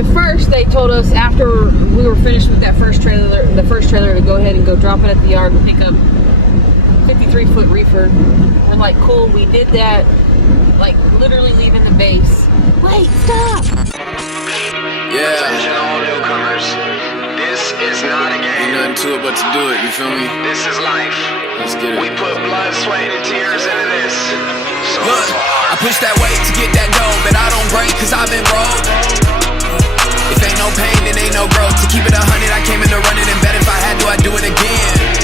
at first they told us after we were finished with that first trailer, to go ahead and go drop it at the yard and pick up 53-foot reefer. We're like, cool, we did that, like literally leaving the base. Wait, stop! Yeah. Attention all newcomers. This is not a game. Ain't nothing to it but to do it, you feel me? This is life. Let's get it. We put blood, sweat, and tears into this. So look, I push that weight to get that dough, but I don't break cause I've been broke. If ain't no pain, then ain't no growth. To keep it 100, I came in to run it and bet if I had to, I'd do it again.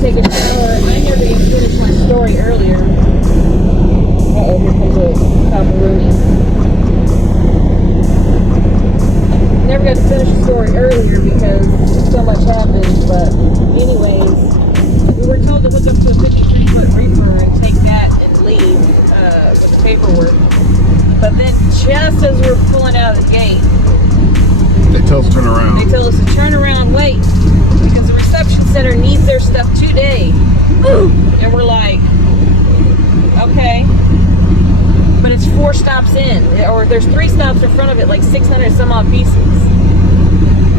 Take a shower. I never even finished my story earlier. Uh-oh, here comes a copperoni. Never got to finish the story earlier because so much happened, but anyways, we were told to hook up to a 53-foot reefer and take that and leave with the paperwork. But then just as we were pulling out of the gate, they tell us to turn around. They tell us to turn around, wait, because the reception center needs their stuff today. And we're like, okay. But it's 4 stops in, or there's 3 stops in front of it, like 600 some odd pieces.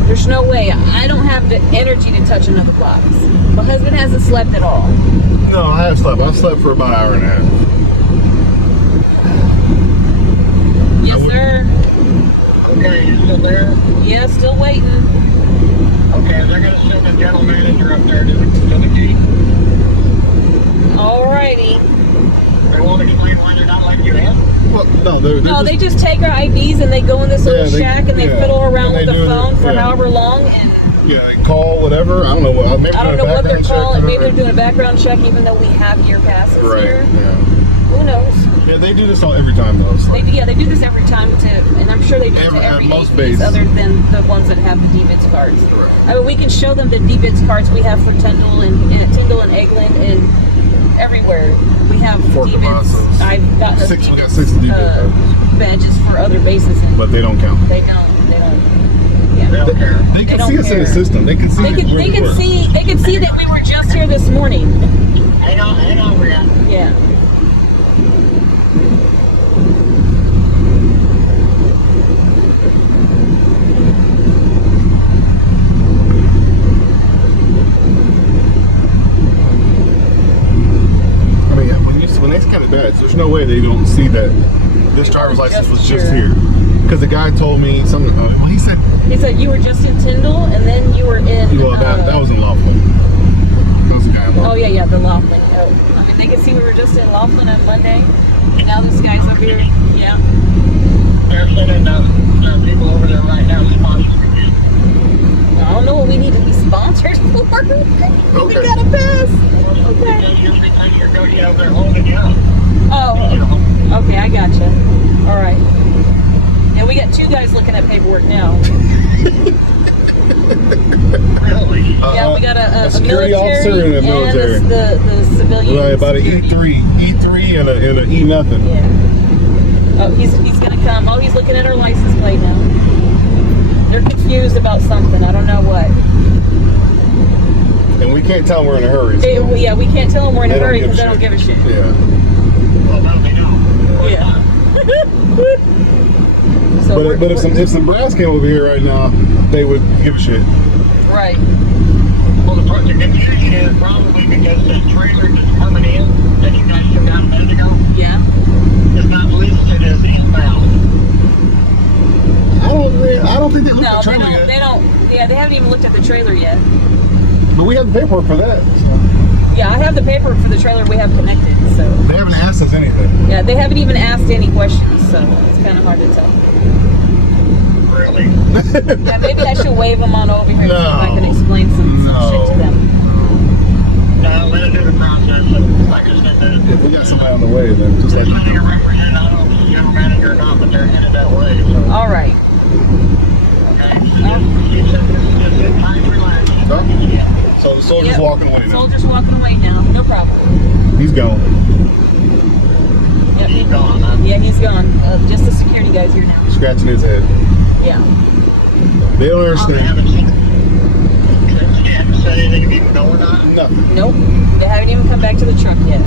There's no way. I don't have the energy to touch another box. My husband hasn't slept at all. No, I have slept. I've slept for about an hour and a half. Yes, sir. Okay, you still there? Yeah, still waiting. Okay, they're going to send a general manager up there to the gate. Alrighty. They won't explain why they're not letting you in? Well, no, they just take our IDs and they go in this little shack and they fiddle around with the phone for however long. And yeah, they call whatever. I don't know what. Maybe I don't know what they're calling. Maybe they're doing a background check, even though we have year passes here. Yeah. Who knows? Yeah, they do this every time though. So. They do this every time and I'm sure they do it to every most base other than the ones that have the DVIDs cards. I mean, we can show them the DVIDs cards we have for Tyndall and Eglin and everywhere. We have DVIDs. I've got we got 6 DVID badges for other bases. But they don't count. They don't. Yeah. They can see us in the system. They can see. They can see that we were just here this morning. Hang on, Brian. Yeah. When they scan the badge, there's no way they don't see that this driver's license was just here. Because the guy told me something. Well, he said you were just in Tyndall and then you were in. Well, that was in Laughlin. That was the guy in Laughlin. Oh yeah, the Laughlin. Oh, I mean, they can see we were just in Laughlin on Monday. And now this guy's up here. Yeah. They're sending people over there right now sponsored. I don't know what we need to be sponsored for. We got a pass. Okay. They're holding you up. Oh, okay, I gotcha. All right. Yeah, we got 2 guys looking at paperwork now. Really? Yeah, we got a security military officer and a military. And the civilian. Right, about an E3 and an E nothing. Yeah. Oh, he's gonna come. Oh, he's looking at our license plate now. They're confused about something. I don't know what. And we can't tell them we're in a hurry. So yeah, we can't tell them we're in a hurry because they don't give a shit. Yeah. Well, that'll be no. Yeah. So but if some brass came over here right now, they would give a shit. Right. Well, the confusion is probably because this trailer that's coming in that you guys took out a minute ago. Yeah. Is not listed as inbound. I don't think they looked at the trailer yet. They don't. Yeah, they haven't even looked at the trailer yet. But we have the paperwork for that. So. Yeah, I have the paperwork for the trailer we have connected. So they haven't asked us anything. Yeah, they haven't even asked any questions, so it's kind of hard to tell. Really? Yeah, maybe I should wave them on over here and see if I can explain some shit to them. No, let it do the process. Like I said, if we got somebody on the way, then just let them know. I don't know if it's general manager or not, but they're headed that way. So. All right. Okay. Just sit tight, relax. Huh? Yeah. So the soldier's walking away now. Soldier's walking away now. No problem. He's gone. Yep. He's gone, huh? Yeah, he's gone. Just the security guy's here now. Scratching his head. Yeah. They don't They understand. haven't said anything if you can go or not. No. Nope. They haven't even come back to the truck yet.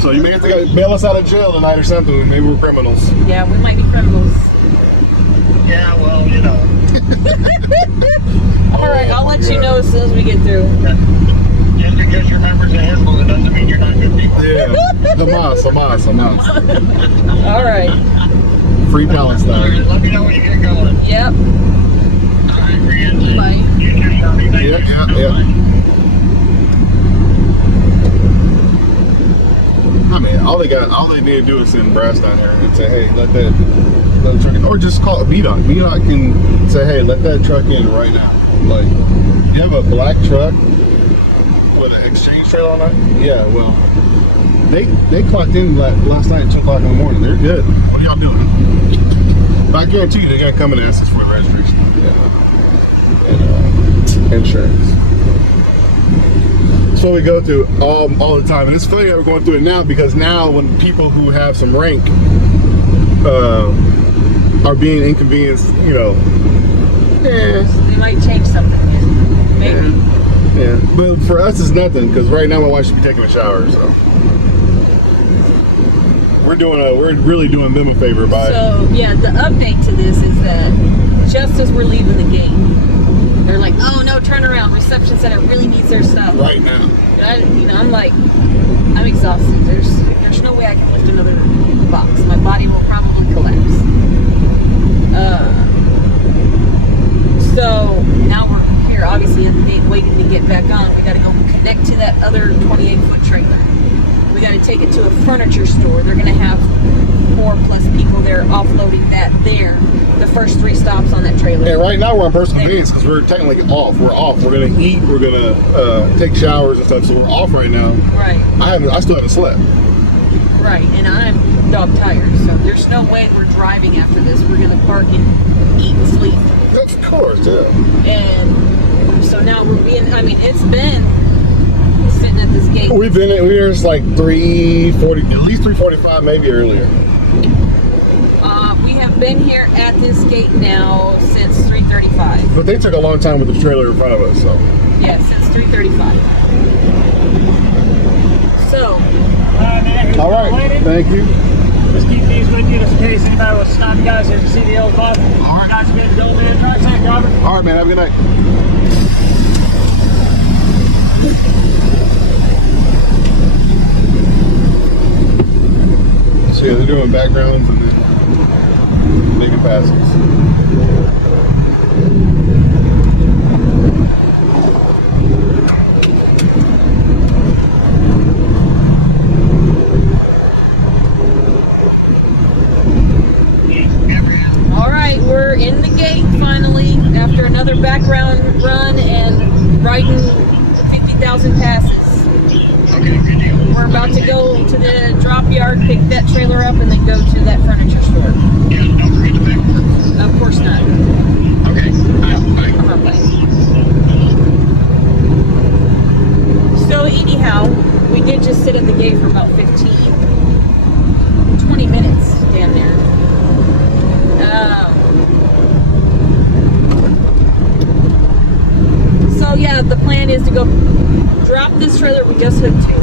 So you may have to bail us out of jail tonight or something. Maybe we're criminals. Yeah, we might be criminals. Yeah, well, you know. All right, I'll let you know as soon as we get through. Just because you're members of Hezbollah, it doesn't mean you're not good people. Yeah. Hamas. All right. Free All Palestine. right, let me know when you get going. Yep. All right, Brianna. Bye. You too, Shirley. Thank you. Yeah. I mean, all they need to do is send brass down there and say, hey, let the truck in, or just call it VDOT. VDOT can say, hey, let that truck in right now. Like, you have a black truck with an exchange trailer on it? Yeah, well, they clocked in last night at 2 o'clock in the morning. They're good. What are y'all doing? But I guarantee you, they're gonna come and ask us for the registration and insurance. That's what we go through all the time, and it's funny that we're going through it now, because now when people who have some rank are being inconvenienced, you know. They might change something. Maybe. Yeah, but for us it's nothing, because right now my wife should be taking a shower, so we're really doing them a favor by. So yeah, the update to this is that just as we're leaving the gate, they're like, "Oh no, turn around! Reception center really needs their stuff right now. I'm like, I'm exhausted. There's no way I can lift another box. My body will probably collapse. So now we're here, obviously at the gate, waiting to get back on. We got to go connect to that other 28-foot trailer. We got to take it to a furniture store. They're going to have 4+ people there offloading that there. The first 3 stops on that trailer. And right now we're on personal convenience because we're technically off. We're off. We're gonna eat. We're gonna take showers and stuff. So we're off right now. Right. I still haven't slept. Right, and I'm dog tired, so there's no way we're driving after this. We're gonna park and eat and sleep. Of course, yeah. And so now we're being. I mean, it's been sitting at this gate. We're here since like 3:40, at least 3:45, maybe earlier. We have been here at this gate now since 3:35. But they took a long time with the trailer in front of us, so. Yeah, since 3:35. So. All right, thank you. Just keep these with you just in case anybody will stop you guys here to see the old bus. All right. Guys, good to go, man. Drive safe, Robert. All right, man. Have a good night. So yeah, they're doing backgrounds and then making passes. We're in the gate finally after another background run and writing 50,000 passes. Okay, good deal. We're about to go to the drop yard, pick that trailer up, and then go to that furniture store. Yeah, don't forget the paperwork. Of course not. Okay, bye. Bye. So anyhow, we did just sit at the gate for about 20 minutes down there. So yeah, the plan is to go drop this trailer we just hooked to,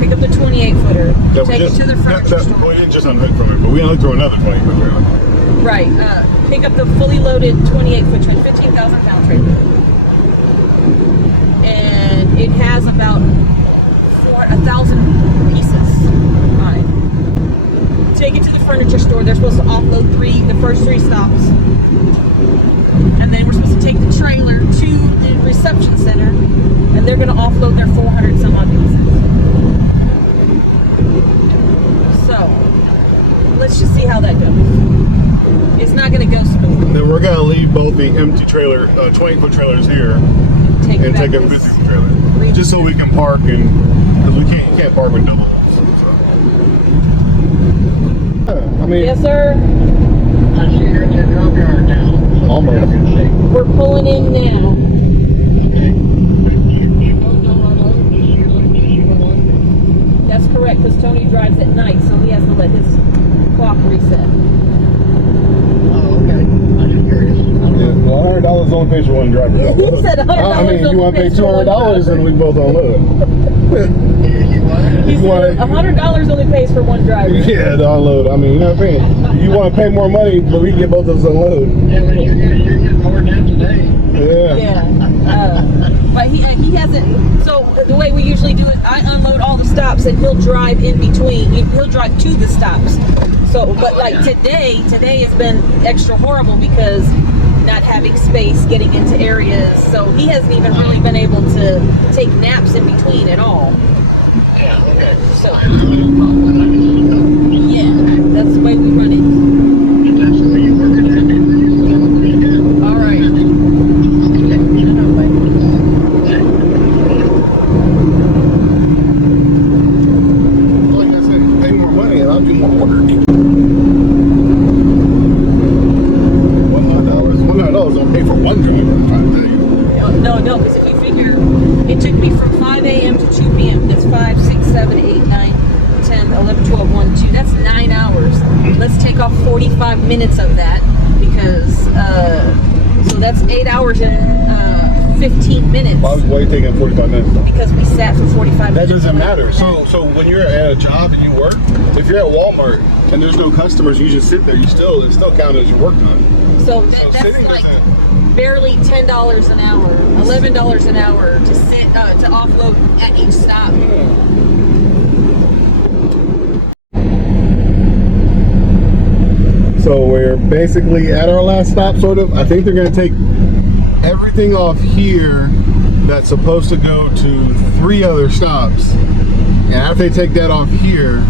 pick up the 28-footer, take it to the furniture store. We didn't just unhook from it, but we unhooked from another 28-foot trailer. Right, pick up the fully loaded 28-foot trailer, 15,000-pound trailer. And it has about 1,000 pieces on it. Take it to the furniture store. They're supposed to offload the first 3 stops. And then we're supposed to take the trailer to the reception center, and they're going to offload their 400 some odd pieces. So, let's just see how that goes. It's not going to go smooth. Then we're going to leave both the empty trailer, 20-foot trailers here, and take a 50-foot trailer. Just so we can park, and because we can't park with double. I mean, yes, sir. I see you're at the drop yard now. Almost. We're pulling in now. You both know our load. Just use because Tony drives at night, so he has to let his clock reset. Oh, okay. I'm just curious. Yeah, well, $100 only pays for one driver. He said $100 I mean, you want to pay $200 and we both unload. He said $100 only pays for one driver. Yeah, to unload. I mean, you know what I'm saying? You want to pay more money, but we can get both of us unload. Yeah, but you're getting more than that today. Yeah. But he hasn't. So the way we usually do it, I unload all the stops and he'll drive in between. He'll drive to the stops. So, but like today has been extra horrible because not having space, getting into areas. So he hasn't even really been able to take naps in between at all. Yeah, okay. So yeah, that's the way we run it. If that's the way you work it, happy for you. Whatever you do. All right. Like I said, pay more money and I'll do more work. $100 don't pay for one driver, I'm trying to tell you. No, because if you figure, it took me from 5 a.m. to 2 p.m. That's 5, 6, 7, 8, 9, 10, 11, 12, 1, 2. That's 9 hours. Let's take off 45 minutes of that because, so that's 8 hours and 15 minutes. Why are you taking 45 minutes? Because we sat for 45 minutes. That doesn't matter. So when you're at a job and you work, if you're at Walmart and there's no customers, you just sit there. It's still counted as your work time. So that's like barely $10 an hour, $11 an hour to sit to offload at each stop. So we're basically at our last stop, sort of. I think they're going to take everything off here that's supposed to go to 3 other stops. And after they take that off here,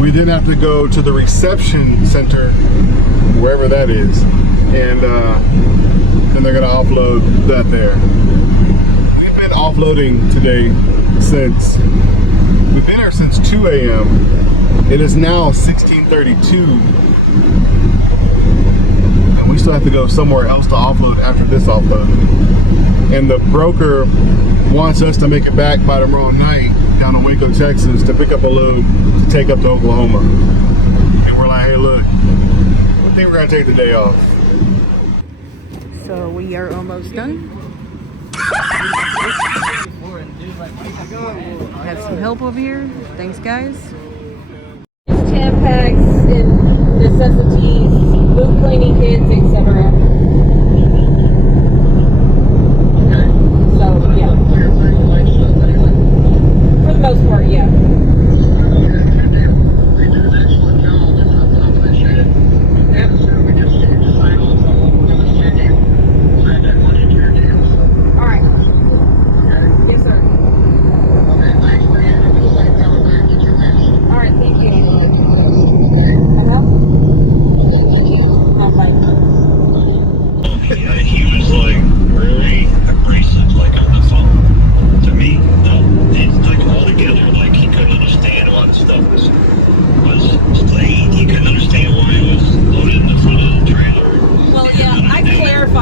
we then have to go to the reception center, wherever that is, and then they're going to offload that there. We've been offloading today since, we've been here since 2 a.m. It is now 16:32, and we still have to go somewhere else to offload after this offload. And the broker wants us to make it back by tomorrow night down in Waco, Texas, to pick up a load to take up to Oklahoma. And we're like, hey, look, I think we're gonna take the day off. So we are almost done. Have some help over here. Thanks, guys. Tampax and necessities, boot cleaning kits, etc. So yeah, for the most part, yeah.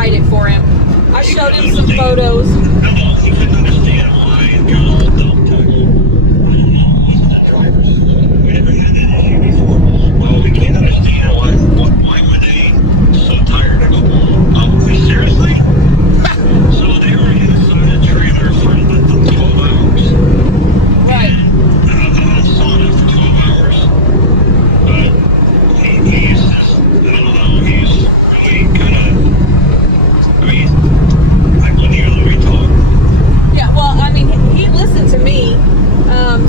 It for him. I showed him some photos. He couldn't understand why it got all dumped. The drivers, we never had that issue before. Well, we can't understand why were they so tired? I go, seriously? So they were inside a trailer for 12 hours. Right. Sauna for 12 hours. But he's just, I don't know, he's really kind of,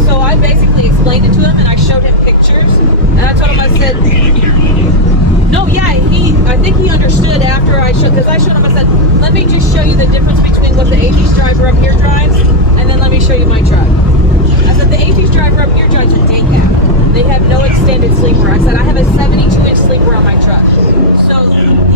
so I basically explained it to him and I showed him pictures and I told him, I said, no, yeah, I think he understood after I showed, because I showed him, I said, let me just show you the difference between what the 80s driver up here drives and then let me show you my truck. I said, the 80s driver up here drives a day cab. They have no extended sleeper. I said, I have a 72-inch sleeper on my truck. So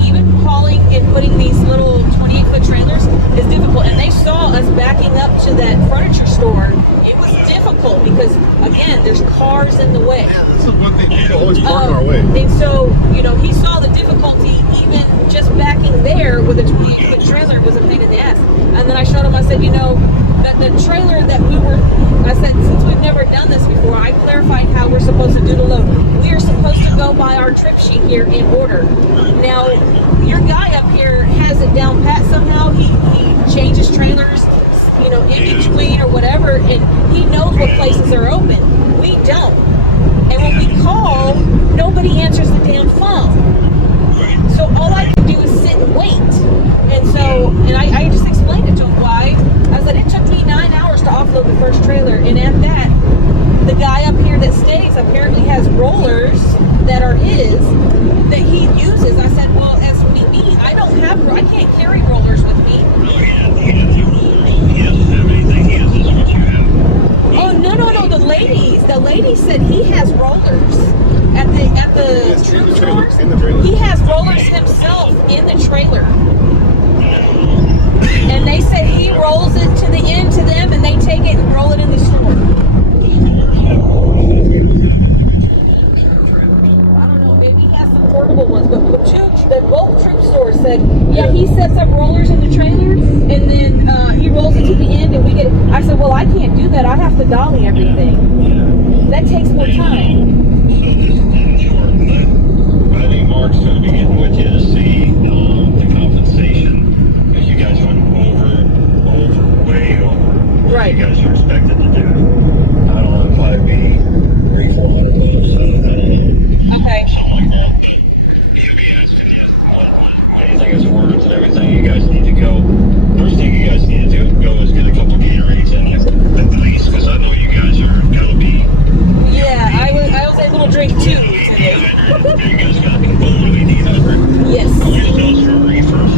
even hauling and putting these little 28-foot trailers is difficult. And they saw us backing up to that furniture store. It was difficult because, again, there's cars in the way. Yeah, this is one thing, people always park our way. And so, he saw the difficulty even just backing there with a 28-foot trailer was a pain in the ass. And then I showed him, I said, that the trailer that I said, since we've never never done this before. I clarified how we're supposed to do the load. We are supposed to go by our trip sheet here in order. Now, your guy up here has it down pat somehow. He changes trailers, you know, in between or whatever, and he knows what places are open. We don't. And when we call, nobody answers the damn phone. So all I can do is sit and wait. And so, and I just explained it to him why. I said, it took me 9 hours to offload the first trailer. And at that, the guy up here that stays apparently has rollers that are his that he uses. I said, well, as me, I don't have, I can't carry rollers with me. Oh, no, the lady said he has rollers at the troop stores. He has rollers himself in the trailer. And they said he rolls it to the end to them and they take it and roll it in the store. I don't know, maybe he has some portable ones, but both troop stores said, yeah, he sets up rollers in the trailer and then he rolls it to the end and we get it. I said, well, I can't do that. I have to dolly everything. That takes more time. I think Mark's going to be getting with you to see the compensation because you guys went way over Right. you guys are expected to do. I don't know, it might be $300-400 or so. Okay. Something like that. He'll be asking you what do you think it's worth and everything. You guys need to go. First thing you guys need to go is get a couple Gatorades in at least because I know you guys are going to be. Yeah, I was able to drink 2 today. You guys got to be fully dehydrated. Yes. Which those for reefers.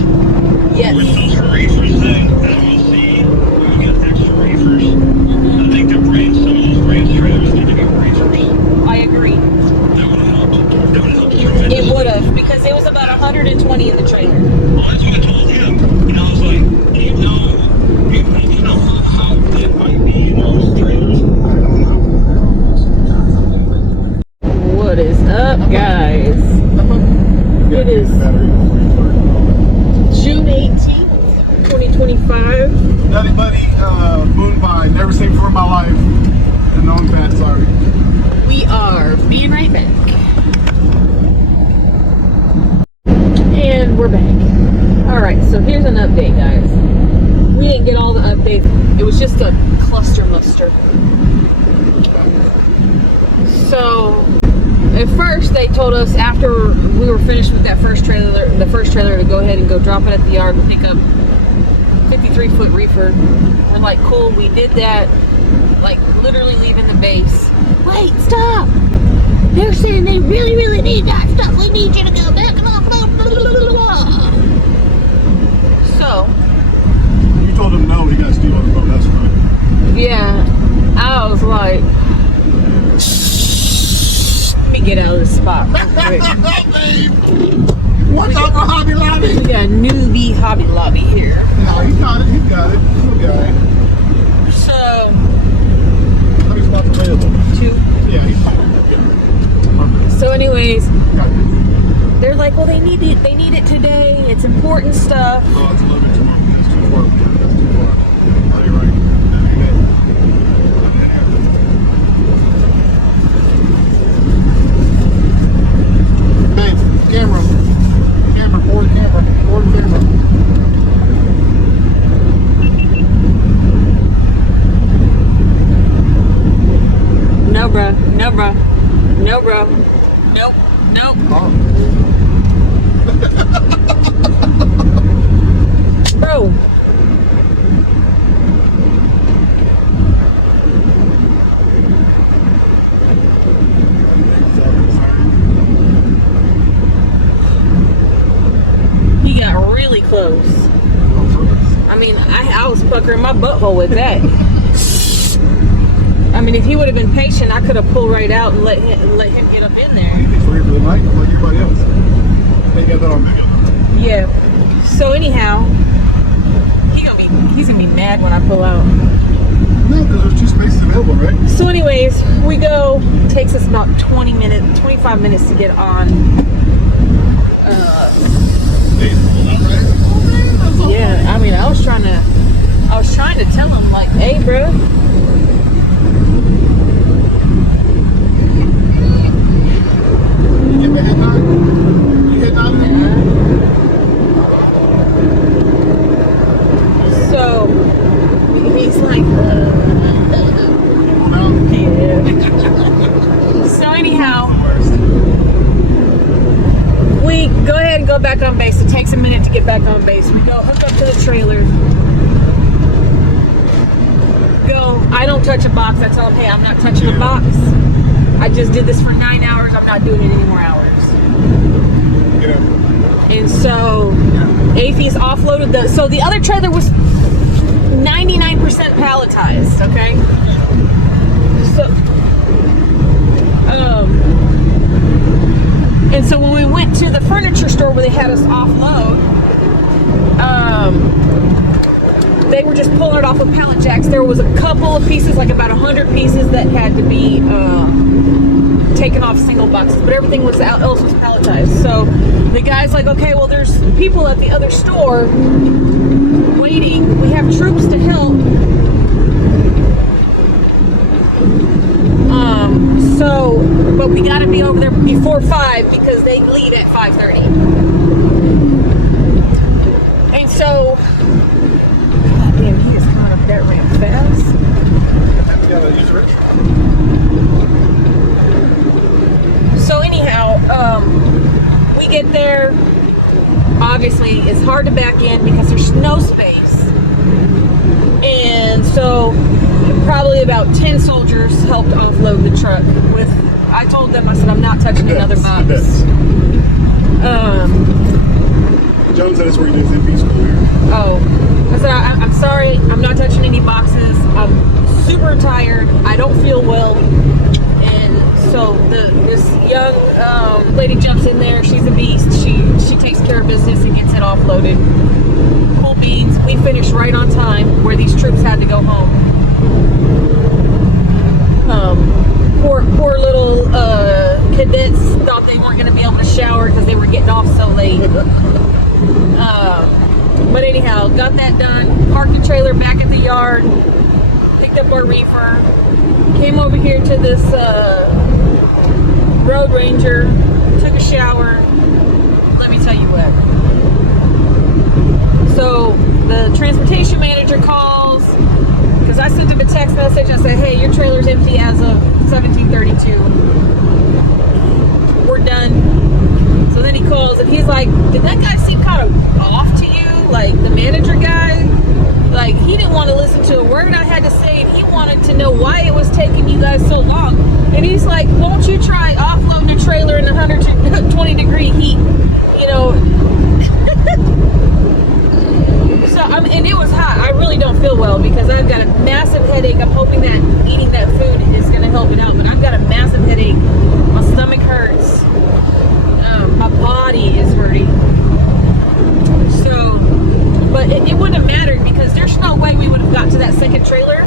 Yes. Which those for reefers then. I want to see we get extra reefers. I think the branch, some of those branch trailers need to be reefers. I agree. That would have helped. That would have helped tremendously. It would have, because it was about 120 in the trailer. Well, that's what I told him. And I was like, you know how it might be in those trailers. What is up, guys? It is June 18th, 2025. Nutty Buddy, Moon Pie, never seen before in my life. And no one fast, sorry. We are being right back. And we're back. Alright, so here's an update, guys. We didn't get all the updates. It was just a cluster muster. So, at first they told us after we were finished with that first trailer, to go ahead and go drop it at the yard and pick up 53-foot reefer. We're like, cool, we did that. Like, literally leaving the base. Wait, stop! They're saying they really, really need that stuff. We need you to go back and offload. Blah, blah, blah, blah. So, You told him no, he got Steve on the boat, that's right. yeah, I was like, let me get out of this spot real quick. What's up, Hobby Lobby? We got a newbie Hobby Lobby here. No, he got it. He's okay. So, How many spots available? 2. Yeah, he's fine. So anyways, Got it. they're like, well, they need it today. It's important stuff. Oh, it's a little bit too far. It's too far. That's too far. Oh, you're right. Babe, camera. Forward camera. No, bro. Nope. Oh. Bro. He got really close. I mean, I was puckering my butthole with that. I mean, if he would have been patient, I could have pulled right out and let him get up in there. He's ready for the night like everybody else. They got that on video. Yeah. So anyhow, he's gonna be mad when I pull out. No, because there's 2 spaces available, right? So anyways, we go. Takes us about 25 minutes to get on. Yeah, I mean, I was trying to tell him like, hey, bro, base. It takes a minute to get back on base. We go hook up to the trailer. Go. I don't touch a box. I tell them, hey, I'm not touching a box. I just did this for 9 hours. I'm not doing it any more hours. And so AFI's offloaded so the other trailer was 99% palletized, okay? So, and so when we went to the furniture store where they had us offload, they were just pulling it off with pallet jacks. There was a couple of pieces, like about 100 pieces that had to be taken off single boxes, but everything else was palletized. So the guy's like, okay, well, there's people at the other store waiting. We have troops to help. But we got to be over there before 5 because they leave at 5:30. And so, God damn, he is coming up that ramp fast. So anyhow, we get there. Obviously, it's hard to back in because there's no space. And so probably about 10 soldiers helped offload the truck with, I told them, I said, I'm not touching another box. John said that's where he does MP school here. Oh, I said, I'm sorry, I'm not touching any boxes. I'm super tired. I don't feel well. And so this young lady jumps in there. She's a beast. She takes care of business and gets it offloaded. Cool beans. We finished right on time where these troops had to go home. Poor little cadets thought they weren't going to be able to shower because they were getting off so late. But anyhow, got that done. Parked the trailer back at the yard. Picked up our reefer. Came over here to this road ranger. Took a shower. Let me tell you what. So the transportation manager calls. Because I sent him a text message. I said, hey, your trailer's empty as of 17:32. We're done. So then he calls and he's like, did that guy seem kind of off to you? Like the manager guy? Like he didn't want to listen to a word I had to say and he wanted to know why it was taking you guys so long. And he's like, won't you try offloading a trailer in 120 degree heat? You know. And it was hot. I really don't feel well because I've got a massive headache. I'm hoping that eating that food is going to help it out, but I've got a massive headache. My stomach hurts. My body is hurting. So, but it wouldn't have mattered because there's no way we would have got to that second trailer.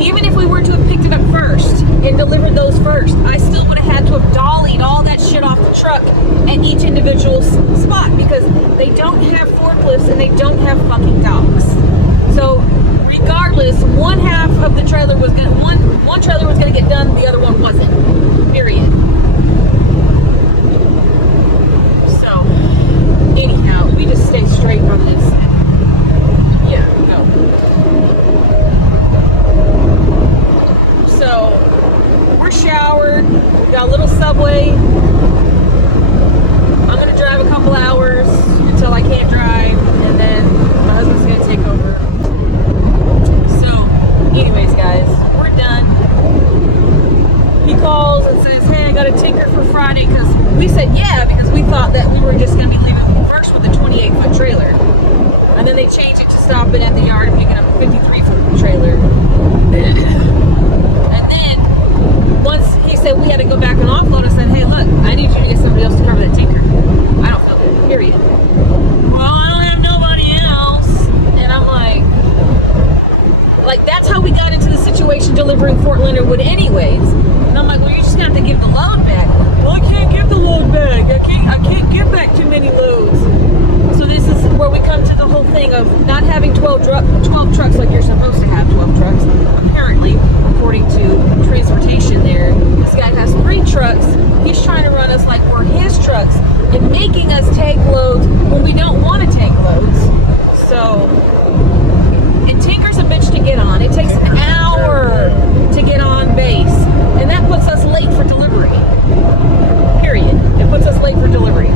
Even if we were to have picked it up first and delivered those first, I still would have had to have dollied all that shit off the truck at each individual spot because they don't have forklifts and they don't have fucking docks. So regardless, one half of the trailer was gonna one trailer was gonna get done, the other one wasn't. Period. So anyhow, we just stay straight on this. Yeah, no. So we're showered, we got a little Subway. I'm gonna drive a couple hours until I can't drive, and then my husband's gonna take over. So anyways guys, we're done. He calls and says, hey, I got a tinker for Friday, because we said yeah, because we thought that we were just gonna be leaving first with a 28-foot trailer. And then they changed it to stopping at the yard and picking up a 53-foot trailer. And then once he said we had to go back and offload, I said, hey, look, I need you to get somebody else to cover that tinker. I don't feel good, period. Well, I don't have nobody else. And I'm like that's how we got into the situation delivering Fort Leonard Wood anyways. And I'm like, well, you're just gonna have to give the load back. Well, I can't give the load back. I can't give back too many loads. So this is where we come to the whole thing of not having 12 trucks like you're supposed to have 12 trucks. Apparently, according to transportation there, this guy has 3 trucks. He's trying to run us like we're his trucks and making us take loads when we don't want to take loads. So, and tinker's a bitch to get on. It takes an hour to get on base. And that puts us late for delivery. Period. It puts us late for delivery.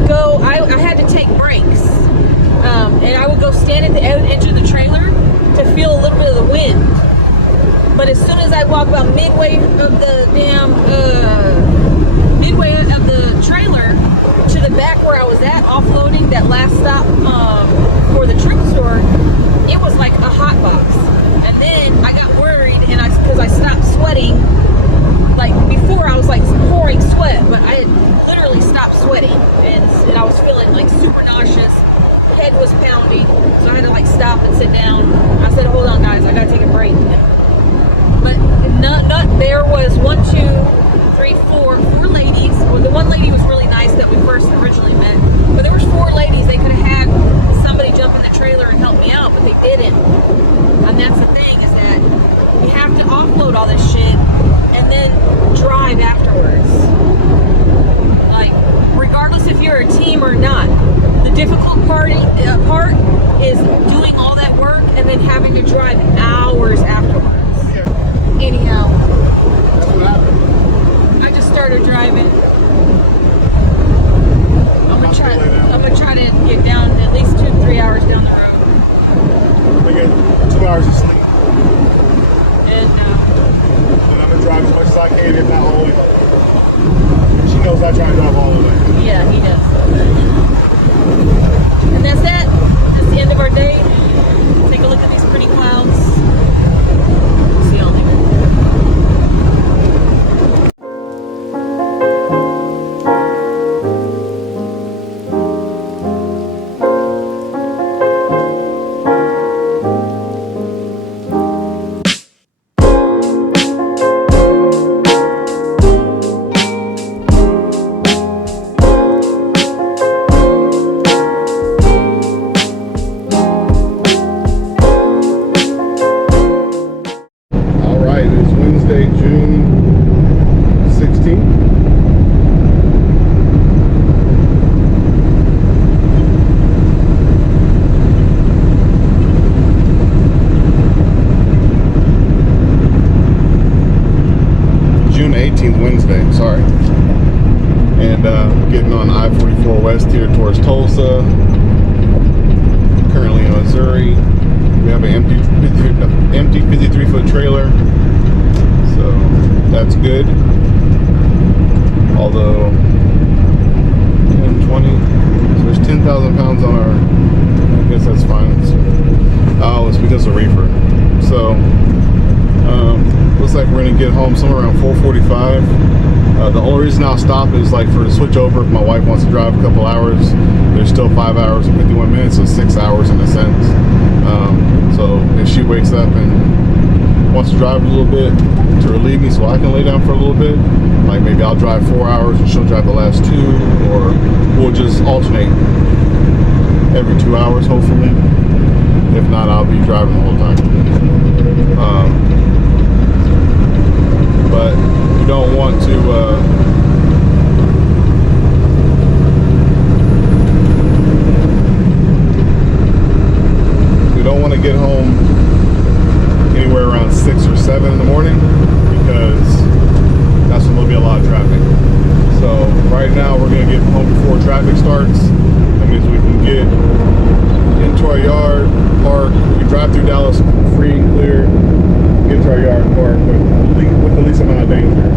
would go, I had to take breaks. And I would go stand at the edge of the trailer to feel a little bit of the wind. But as soon as I walk about midway of the midway of the trailer to the back where I was at, offloading that last stop for the trim store, it was like a hot box. And then I got worried, and because I stopped sweating. Like before, I was like pouring sweat, but I had literally stopped sweating, and I was feeling like super nauseous. Head was pounding, so I had to like stop and sit down. I said, "Hold on, guys, I gotta take a break." But there was 1, 2, 3, 4 ladies. Well, the one lady was really nice that we first originally met, but there was 4 ladies. They could have had somebody jump in the trailer and help me out, but they didn't. And that's the thing, is that you have to offload all this shit and then drive afterwards. Like, regardless if you're a team or not, the difficult part is doing all that work and then having to drive hours afterwards. Anyhow, I just started driving. I'm gonna try to get down at least 2 to 3 hours down the road. We get 2 hours of sleep. And I'm gonna drive as much as I can, if not all the way. She knows I try to drive all the way. yeah, he does. And that's that. That's the end of our day. Take a look at these pretty clouds. See y'all later. Wednesday, sorry. And getting on I-44 West here towards Tulsa. Currently in Missouri. We have an empty 53-foot trailer, so that's good. Although 10, 20, so there's 10,000 pounds on our. I guess that's fine. It's because of reefer. So looks like we're gonna get home somewhere around 4:45. The only reason I'll stop is like for the switch over. If my wife wants to drive a couple hours, there's still 5 hours and 51 minutes, so 6 hours in a sense. So if she wakes up and wants to drive a little bit to relieve me so I can lay down for a little bit, like maybe I'll drive 4 hours and she'll drive the last 2, or we'll just alternate every 2 hours hopefully. If not, I'll be driving the whole time. But you don't want to get home anywhere around 6 or 7 in the morning, because that's when there'll be a lot of traffic. So right now we're going to get home before traffic starts. That means we can get into our yard, park, we can drive through Dallas free and clear, get to our yard, park with the least amount of danger.